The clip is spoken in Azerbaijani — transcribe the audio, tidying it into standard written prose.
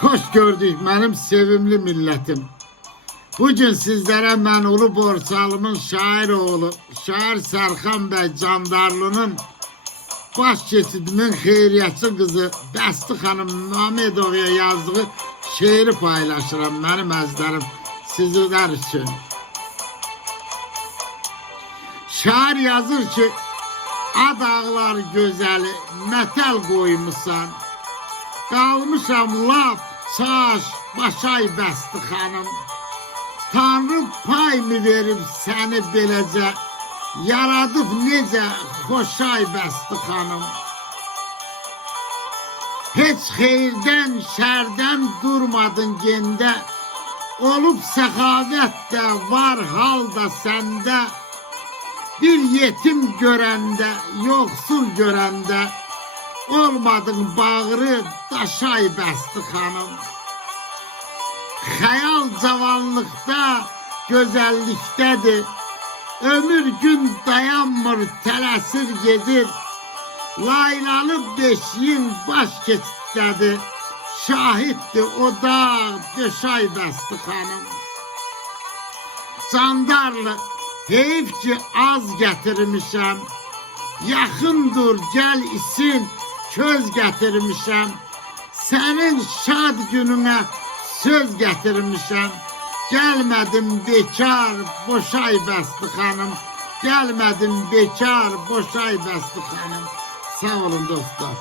Hoş gördük benim sevimli milletim. Bugün sizlere ben Ulu Borçalı'nın şair oğlu, şair Serkan Bey Candarlı'nın baş keçidimin xeyriyyətçi kızı Bəsti xanım Mamedova'ya yazdığı şiiri paylaşıram benim əzlərim sizler için. Şair yazır ki, ad ağlar gözəli mətəl qoymusan. Qalmışam lap çaş başay Bəsti xanım. Tanrı pay mı verib səni beləcə, yaradıb necə xoşay Bəsti xanım. Heç xeyirdən, şərdən durmadın gendə, olub səxavət də var halda səndə. Bir yetim görəndə, yoxsul görəndə, olmadın bağrı daşay Bəsti xanım. Xəyal cavanlıqda, gözəllikdədir. Ömür gün dayanmır, tələsir gedir. Laylalı beşiyin baş keçidədir. Şahiddir o dağ, döşay Bəsti xanım. Candarlı, heyif ki az gətirmişəm. Yaxın dur, gəl isin, köz gətirmişəm. Sənin şad gününə söz gətirmişəm. Gəlmədim bekar, boşay Bəsti xanım. Gəlmədim bekar, boşay Bəsti xanım. Sağ olun dostlar.